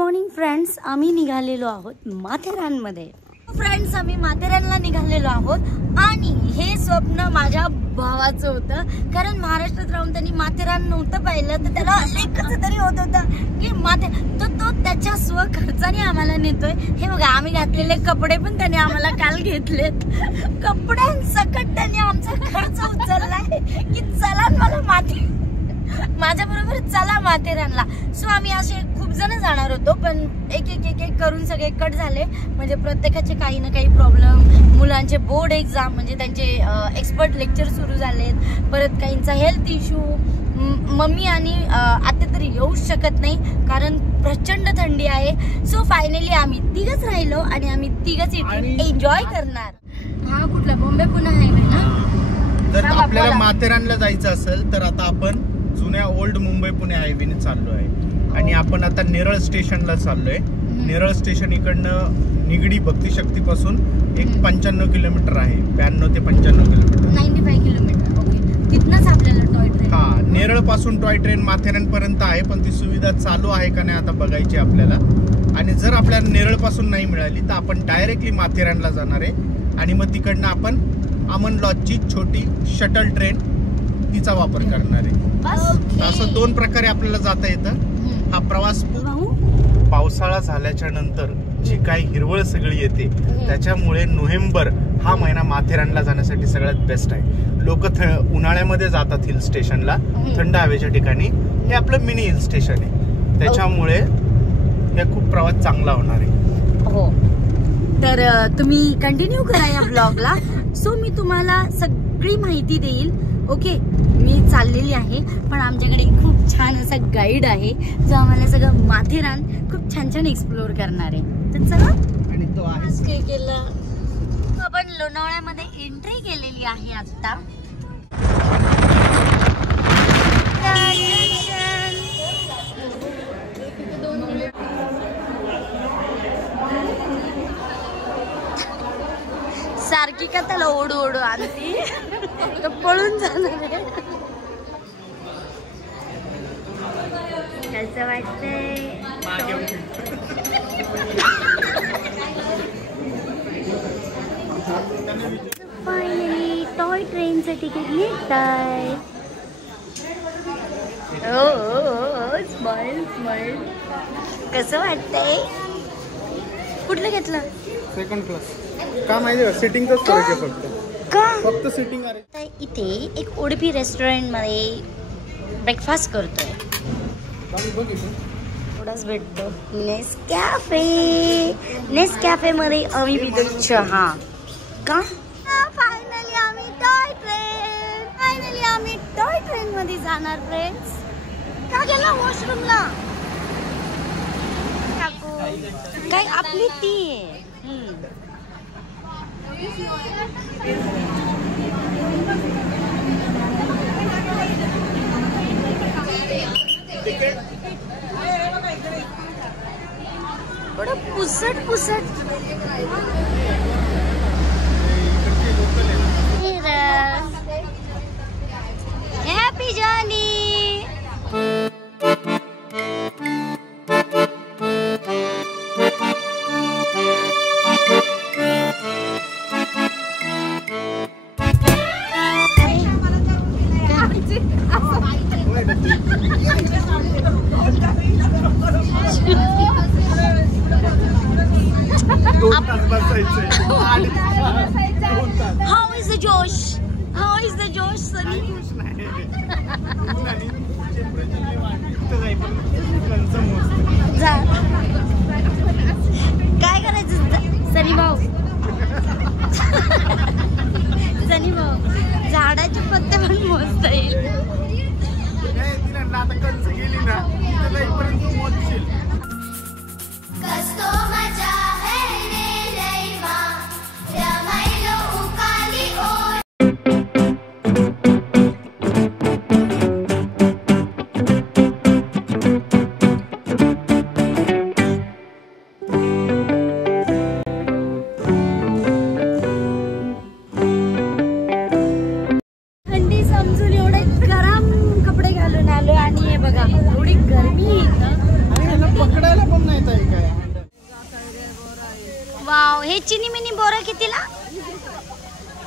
Morning friends, आम्ही निघालेलो आहोत माथेरानमध्ये. Friends, आम्ही माथेरानला निघालेलो आहोत आणि हे स्वप्न माझ्या भावाचं होतं. कारण महाराष्ट्रात राहून त्यांनी माथेरान नव्हतं पाहिलं, तर त्याला कसं तरी होत होतं की तो त्याच्या स्वखर्चाने आम्हाला नेतोय. हे बघा, आम्ही घातलेले कपडे पण त्याने आम्हाला काल घेतलेत. कपड्यांसकट त्याने आमचा खर्च उचललाय की चला मला माझ्या बरोबर चला माथेरानला. सो आम्ही असे खूप जण जाणार होतो, पण एक एक करून सगळे कट झाले. म्हणजे प्रत्येकाचे काही ना काही प्रॉब्लेम, मुलांचे बोर्ड एक्झाम म्हणजे त्यांचे एक्सपर्ट लेक्चर सुरू झालेत, परत काहींचा हेल्थ इश्यू, मम्मी आणि आता तरी येऊच शकत नाही कारण प्रचंड थंडी आहे. सो फायनली आम्ही तिघच राहिलो आणि आम्ही तिघच एन्जॉय करणार. हा कुठला बॉम्बे पुणे हायवे ना? जर आपल्याला माथेरानला जायचं असेल तर आता आपण जुन्या ओल्ड मुंबई पुणे हायवेने चाललो आहे आणि आपण आता नेरळ स्टेशनला चाललोय. नेरळ स्टेशन इकडनं निगडी भक्तिशक्ती पासून एक 95 किलोमीटर आहे. 92 ते 95 किलोमीटर, 95 किलोमीटर. ओके, तिथनंच आपल्याला टॉय ट्रेन. हा, नेरळ पासून टॉय ट्रेन माथेरान पर्यंत आहे, पण ती सुविधा चालू आहे का नाही आता बघायची आपल्याला. आणि जर आपल्याला नेरळ पासून नाही मिळाली तर आपण डायरेक्टली माथेरानला जाणार आहे आणि मग तिकडनं आपण अमन लॉजची छोटी शटल ट्रेन तिचा वापर करणार आहे. असं दोन प्रकारे आपल्याला जाता येतं. हा प्रवास पावसाळा झाल्याच्या नंतर जी काही हिरवळ सगळी येते त्याच्यामुळे नोव्हेंबर हा महिना माथेरानला जाण्यासाठी सगळ्यात बेस्ट आहे. लोक उन्हाळ्यामध्ये जातात हिल स्टेशनला, थंड हवेच्या ठिकाणी. हे आपलं मिनी हिल स्टेशन आहे, त्याच्यामुळे हे खूप प्रवास चांगला होणार आहे. हो, तर तुम्ही कंटिन्यू करा या ब्लॉगला. सो मी तुम्हाला सगळी माहिती देईल. ओके, मी चाललेली आहे, पण आमच्याकडे खूप छान असा गाईड आहे जो आम्हाला सगळं माथेरान खूप छान छान एक्सप्लोर करणार आहे. तर चला. आणि तो आहे केलं आपण लोणावळ्यामध्ये एंट्री केलेली आहे आता. सारखी का त्याला ओढू ओढू आणती तर पळून जाणार आहे. कसं वाटतंय? फायनली टॉय ट्रेनचं तिकीट निघतंय. ओ स्माइल स्माइल. कसं वाटतंय? कुठलं घेतलं? Second class. का माहिती, सिटिंगचाच फरक आहे फक्त सिटिंग आहे. इथे एक उडुपी रेस्टॉरंट मध्ये ब्रेकफास्ट करतोय. थोडाच भेटतो नेसकॅफे मध्ये आम्ही पितो चहा. का फायनली आम्ही टॉय ट्रेन मध्ये जाणार. फ्रेंड्स, का गेला वॉशरूमला? काय आपली ती आहे. पुसट happy journey. How is the Josh, Sunny? काय करायचं सनी भाऊ? सनी भाऊ, झाडाचे पत्ते पण मोजता येईल. हे चिनी मिनी बोरा कितीला?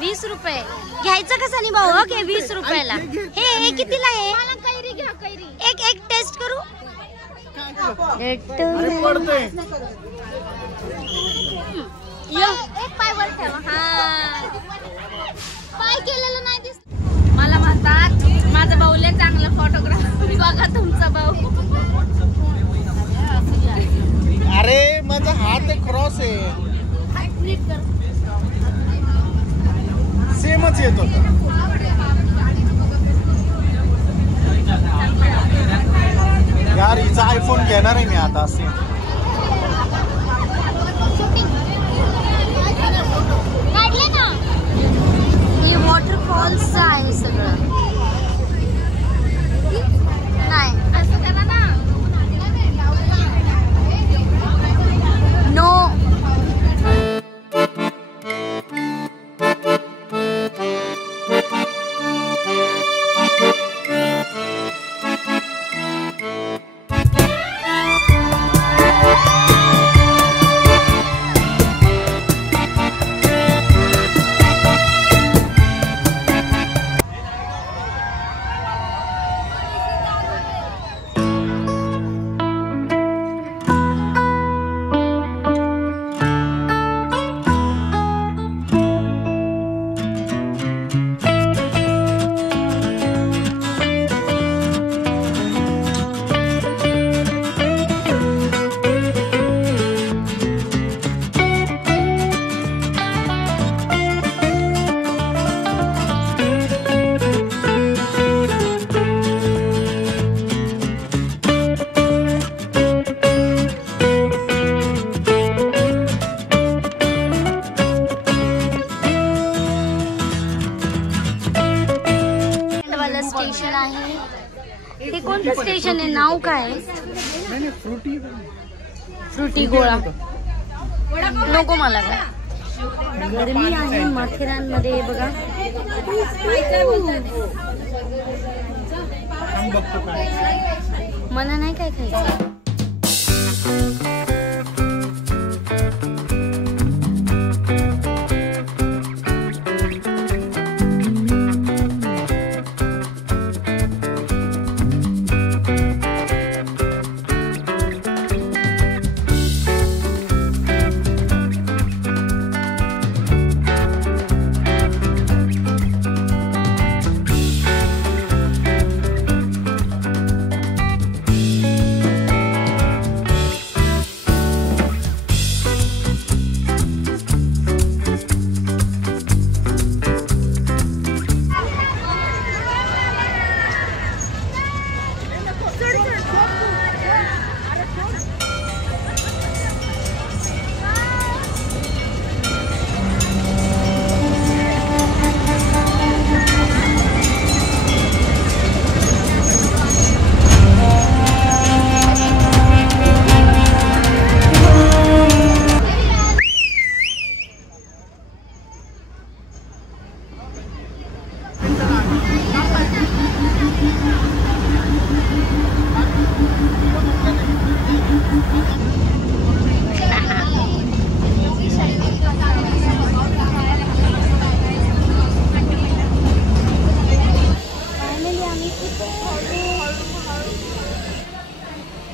20 रुपये. घ्यायचं कसं नाही भाऊ? ओके 20 रुपयाला. हे कितीला आहे? कैरी घ्या, कैरी. एक टेस्ट करू. एक पाय वर ठेवा. पाय केलेलं नाही दिसत. मला म्हणतात माझा भाऊ लय चांगला फोटोग्राफर. बघा तुमचा भाऊ. अरे माझा हात क्रॉस आहे. सेमच येत होता. यार हिचा आयफोन घेणार आहे मी आता. सेम काढले ना. हे वॉटरफॉल्स आहे सगळं. नाही असं करा ना. नो. स्टेशन आहे. हे कोणतं स्टेशन आहे? नाव काय? फ्रुटी गोळा. नको मला काय. गरमी आहे माथेरानमध्ये बघा. मला नाही काय खायचं.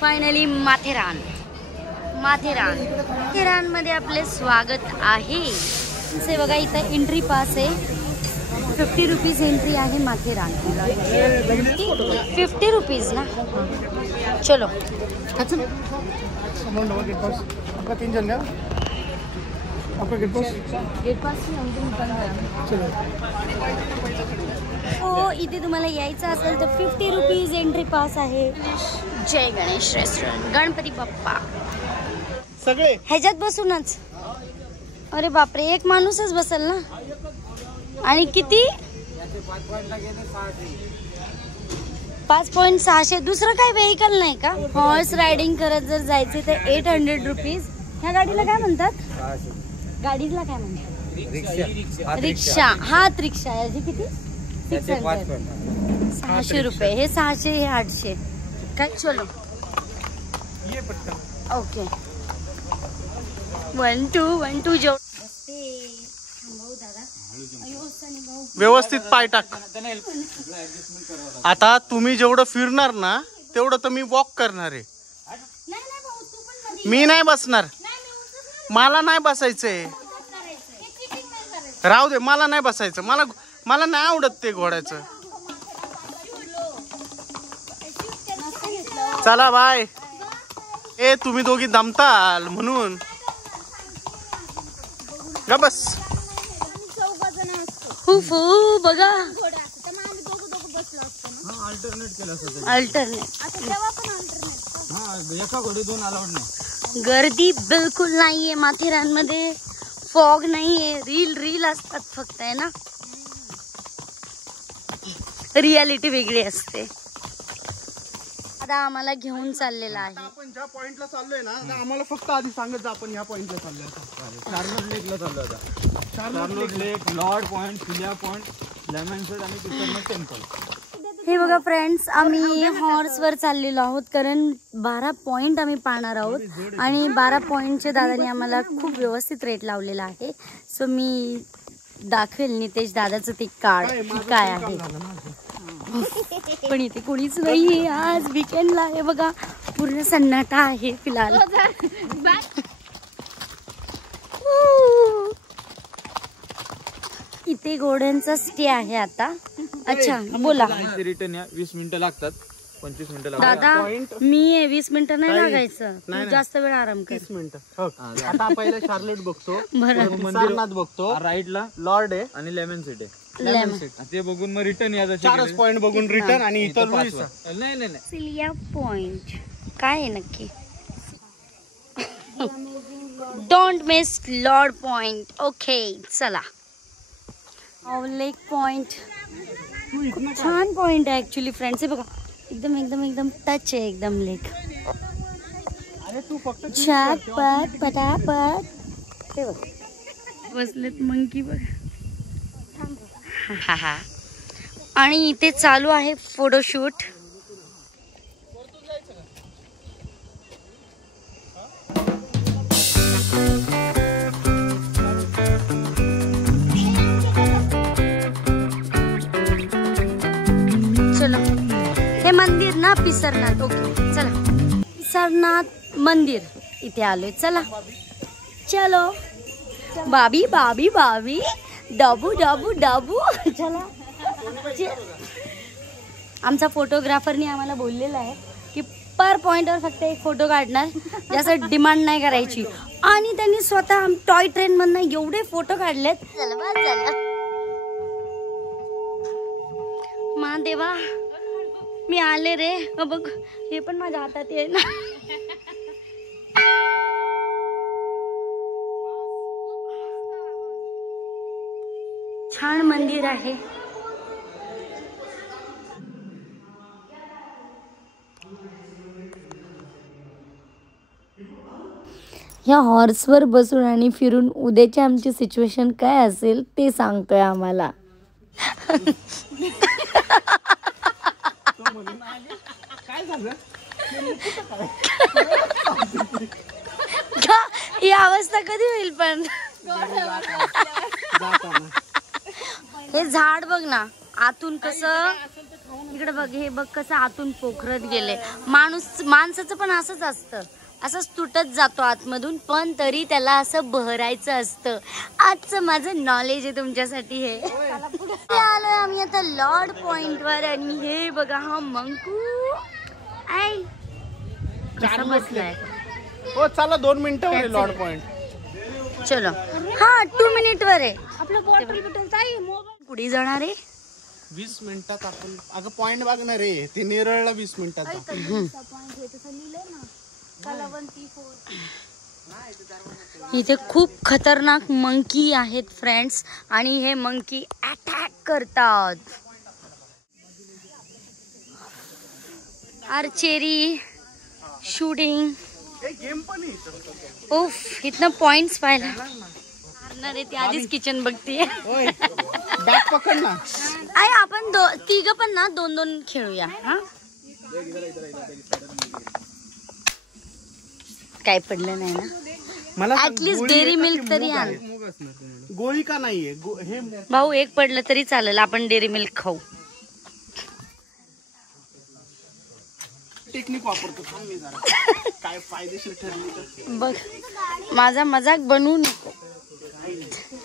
फायनली माथेरान. माथेरानमध्ये आपले स्वागत आहे. से बघा इथं एंट्री पास आहे. 50 रुपीज एंट्री आहे माथेरान. 50 रुपीज ना. चलो हो. इथे तुम्हाला यायचं असेल तर 50 रुपीज एंट्री पास आहे. जय गणेश रेस्टॉरंट. गणपती बाप्पा सगळे ह्याच्यात बसूनच. अरे बापरे, एक माणूसच बसेल ना. आणि किती? 5.600. दुसरं काही व्हेकल नाही का? हॉर्स रायडिंग करत जर जायचे तर 800 रुपीज. ह्या गाडीला काय म्हणतात? गाडीला काय म्हणतात? रिक्षा. हात रिक्षा. याची किती? 600. 600 रुपये. हे 600, हे 800. काय? चलो ओके. 1 2 1 2 जो व्यवस्थित पाय टाक. आता तुम्ही जेवढं फिरणार ना तेवढं तर मी वॉक करणार आहे. मी नाही बसणार, मला नाही बसायचंय. राहू दे, मला नाही बसायचं. मला नाही आवडत ते घोड्याचं. चला बाय. ए तुम्ही दोघी दमताल म्हणून ग बस. बघा गर्दी बिलकुल नाहीये माथेरानमध्ये. फॉग नाहीये. रील असतात फक्त, आहे ना. रियालिटी वेगळी असते. आता आम्हाला घेऊन चाललेला आहे. आपण ज्या पॉइंटला चाललोय ना, आम्हाला फक्त आधी सांगत जा आपण ह्या पॉइंटला चाललोय. चार्लोट लेकला चाललोय आता. चार्लोट लेक, लॉर्ड पॉइंट, फिलिया पॉइंट, लेमनसेट आणि पिसरमन टेम्पल. हे बघा फ्रेंड्स, आम्ही हॉर्सवर चाललेलो आहोत कारण 12 पॉइंट आम्ही पाहणार आहोत. आणि 12 पॉइंटचे दादाने आम्हाला खूप व्यवस्थित रेट लावलेला आहे. सो मी दाखवेल नितेश दादाचं ते कार्ड काय आहे. पण इथे कोणीच नाहीये. आज वीकेंडला आहे बघा. पूर्ण सन्नाटा आहे फिलहाल. इथे घोड्यांचा स्टे आहे आता. अच्छा बोला. रिटर्न या 20 मिनिटं लागतात, 25 मिनिटं लागतात. दादा मी 20 मिनिटं नाही लागायचं. तू जास्त वेळ आराम कर. 30 मिनिटं. आता पहिलं शार्लेट बघतो, बरं. सारनाथ बघतो, राईटला लॉर्ड आहे आणि लेमनसेट आहे. लेमन. ते बघून मग रिटर्न या. 4 पॉइंट बघून रिटर्न. आणि इथं लुईस. नाही सिलिया पॉइंट काय आहे नक्की. Don't miss Lord point. Okay चला. लेक पॉइंट खूप छान पॉइंट आहे ऍक्च्युली फ्रेंड्स. हे बघा एकदम एकदम एकदम टच आहे एकदम लेक. छापट पटापट. ते बघ बसलेत मंकी बघ. आणि इथे चालू आहे फोटोशूट. चलो हे मंदिर ना पिसरनाथ. ओके चला. पिसरनाथ मंदिर इथे आलोय. चला चलो. बाबी बाबी बाबी डाबू डाबू डाबू. चला. आमचा फोटोग्राफरनी आम्हाला बोललेला आहे की पर पॉइंटवर फक्त एक फोटो काढणार, जास्त डिमांड नाही करायची. आणि त्यांनी स्वतः टॉय ट्रेन मधनं एवढे फोटो काढलेत. महादेवा मी आले रे. बघ हे पण माझ्या हातात आहे ना. छान मंदिर आहे. ह्या हॉर्सवर बसून आणि फिरून उद्याची आमची सिच्युएशन काय असेल ते सांगतोय आम्हाला. ही अवस्था कधी होईल पण. हे झाड बघ ना आतून कसं. इकडे बघ हे बघ कसं आतून पोखरत गेले. माणसाचं पण असंच असतं. असंच तुटत जातो आतमधून, पण तरी त्याला असं बहरायचं असतं. आजचं माझं नॉलेज आहे तुमच्यासाठी. हे आलोय आम्ही आता लॉर्ड पॉइंट वर. आणि हे बघा हा मंकू आई कसा बसलाय. हो चला 2 मिनिटं लॉर्ड पॉइंट. चलो. हा 2 मिनिट वर आहे आपलं. बॉटल पुढे जाणार आहे 20 मिनिटात आपण. अगं पॉइंट बघणार आहे ते नेरळला 20 मिनिटात. इथे खूप खतरनाक मंकी आहेत फ्रेंड्स. आणि हे मंकी अटॅक करतात. Archery shooting. ओफ इथनं पॉइंट्स पाहिला. ती आधीच किचन बघतीये. बॅग पकड ना. आई आपण तिघ पण ना 2-2 खेळूया. हा काय पडलं नाही ना. मला सांग, ऍटलीस्ट गोळी डेअरी आहे का मिल्क की तरी मूग आण. आहे? गोळी का नाहीये हे भाऊ एक पडलं तरी चालेल, आपण डेअरी मिल्क खाऊ. टेक्निक वापरतो थांब मी जरा. काय फायदेशीर ठरली तर. बघ माझा मजाक बनवू नको.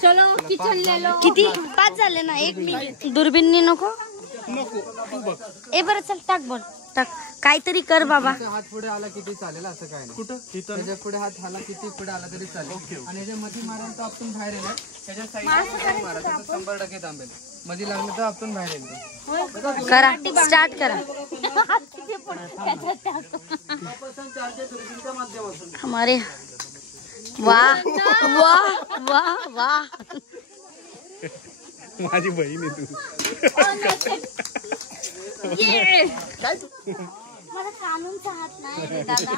चलो किचन ले लो. किती 5 झाले ना, 1 मिनिट. दुर्बिननी नको नको तू बघ ए बरं चल टाक बोल टाक, काहीतरी कर बाबा. हात पुढे आला किती चालेल असं काय नाही. कुठं इथं त्याच्या पुढे हात आला किती पुढे आला तरी चालेल. आणि याच्या मध्ये मारायला तर आपण बाहेर येणार, त्याच्या साईडला मारा तर 100% थांबेल. मध्ये लागलं तर आपण बाहेर येतो. करा, स्टार्ट करा. हमारे वाह वाह वाह वाह. माझी बहीण आहे तू. मला कानूनचा हात नाही रे दादा.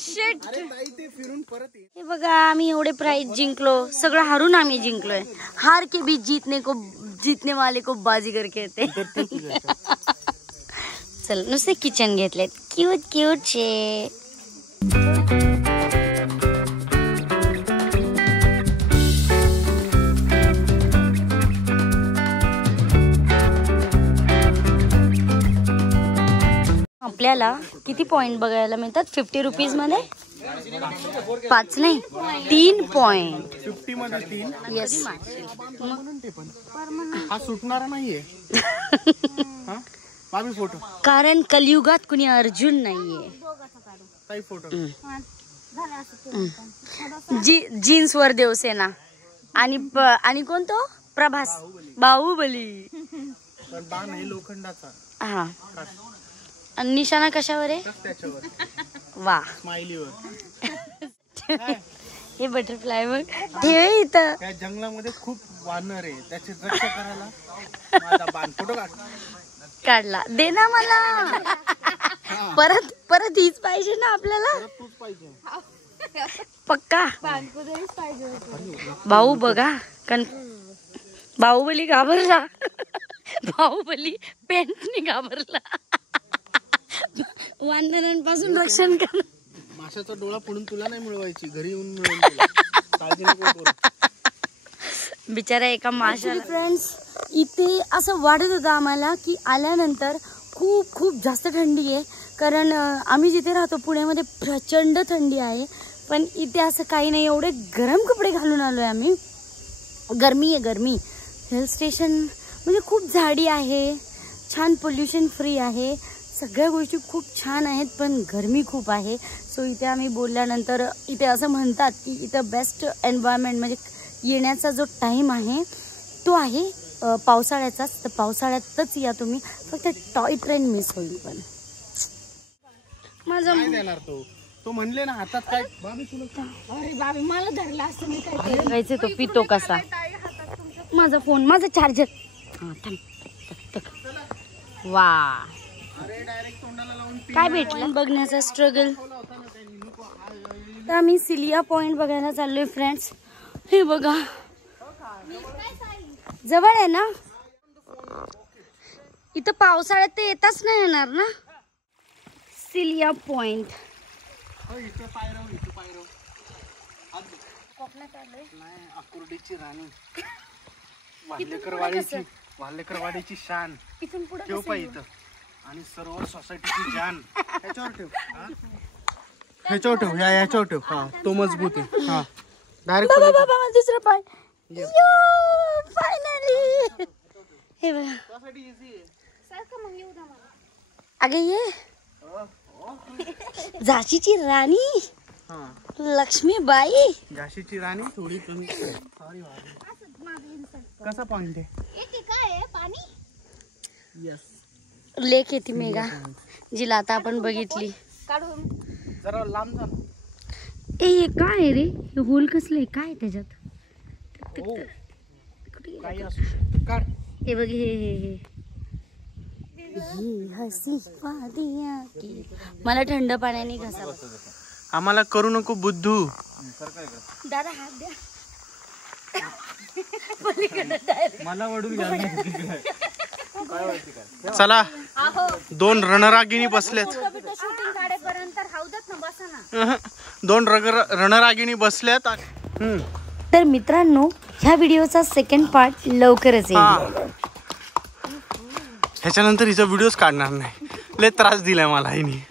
शिट. फिरून परत ये. हे बघा आम्ही एवढे प्राइज जिंकलो, सगळं हारून आम्ही जिंकलोय. हार के भी जीतने वाले को बाजीगर कहते. चल नुसते किचन घेतलेत, क्यूट क्यूट शे. आपल्याला किती पॉइंट बघायला मिळतात 50 रुपीज मध्ये? 5 नाही 3 पॉइंट. 50 मध्ये 3. येस. हा सुटणारा नाहीये. हा बाबी फोटो. कारण कलियुगात कुणी अर्जुन नाहीये. ताई फोटो. जीन्स वर देवसेना आणि कोण तो? प्रभास बाहुबली. पण बाण आहे लोखंडाचा. हा. आणि निशाणा कशावर आहे? त्याच्यावर वा. स्माइलीवर. हे बटरफ्लाय बघ ठेवे इथं. त्या जंगलामध्ये खूप वानर आहे, त्याची रक्षा करायला माझा बाण फोटो काढला. दे ना मला. परत हीच पाहिजे ना आपल्याला. तूच पाहिजे. पक्का. भाऊ बघा बाहुबली घाबरला. बाहुबली पेंटने घाबरला. वानरांपासून रक्षण कर. माशाचा डोळा पडून तुला नाही मिळवायची, घरी येऊन मिळवून तुला. काळजी नको करू. बिचारा एका माशाला. फ्रेंड्स इथे असं वाटत होतं आम्हाला की आल्यानंतर खूप खूप जास्त थंडी आहे, कारण आम्ही जिथे राहतो पुण्यामध्ये प्रचंड थंडी आहे. पण इथे असं काही नाही, एवढे गरम कपडे घालून आलोय आम्ही. गरमी आहे गरमी. हिल स्टेशन म्हणजे खूप झाडी आहे, छान पोल्युशन फ्री आहे, सगळ्या गोष्टी खूप छान आहेत, पण गरमी खूप आहे. सो इथे आम्ही बोलल्यानंतर इथे असं म्हणतात की इथं बेस्ट एन्व्हायरमेंट म्हणजे येण्याचा जो टाईम आहे तो आहे पावसाळ्याचाच. तर पावसाळ्यातच या तुम्ही, फक्त टॉय ट्रेन मिस होईल. पण माझं काय देणार तो म्हणले ना हातात काय. अरे बाबी मला धरला असतं मी काय बघायचं तो पितो कसा. माझा फोन, माझा चार्जर. हा थांब. वा काय भेटलं बघण्याचा स्ट्रगल. तर आम्ही सिलिया पॉइंट बघायला चाललोय फ्रेंड्स. हे बघा जवळ आहे ना. इथं पावसाळ्यात ते येताच नाही येणार ना. सिलिया पॉइंट. अकुर्डीची राणी, वाल्लेकरवाडीची शान. इथून पुढे ठेव पाय इथं. आणि सरोवर सोसायटीची जान. ह्याच्यावर ठेव. ह्याच्यावर ठेव. ह्याच्यावर ठेव. हा तो मजबूत आहे. हा डायरेक्ट. बाबा दुसरं पाय. फायनली. हे बघा अगे ये झाशीची राणी लक्ष्मीबाई. झाशीची राणी थोडी कमी. सॉरी कसा पॉइंट आहे? काय पाणी. यस. लेक येते मेघा, जिला आता आपण बघितली. जरा लांब जा. ए काय आहे रे हे होल कसलंय काय त्याच्यात? काही असू काढ. हे बघ हे हसी वादियां की. मला थंड पाण्याने घासा. आम्हाला करू नको बुद्धू. दादा हात द्या. मला वडून घ्या. चला 2 रणरागिणी बसलेत. देत ना, बसा ना. दोन रणरागिणी बसल्यात. तर मित्रांनो, ह्या व्हिडिओचा सेकंड पार्ट लवकरच येईल. ह्याच्यानंतर हिचा व्हिडिओच काढणार नाही. लय त्रास दिलाय मला हिने.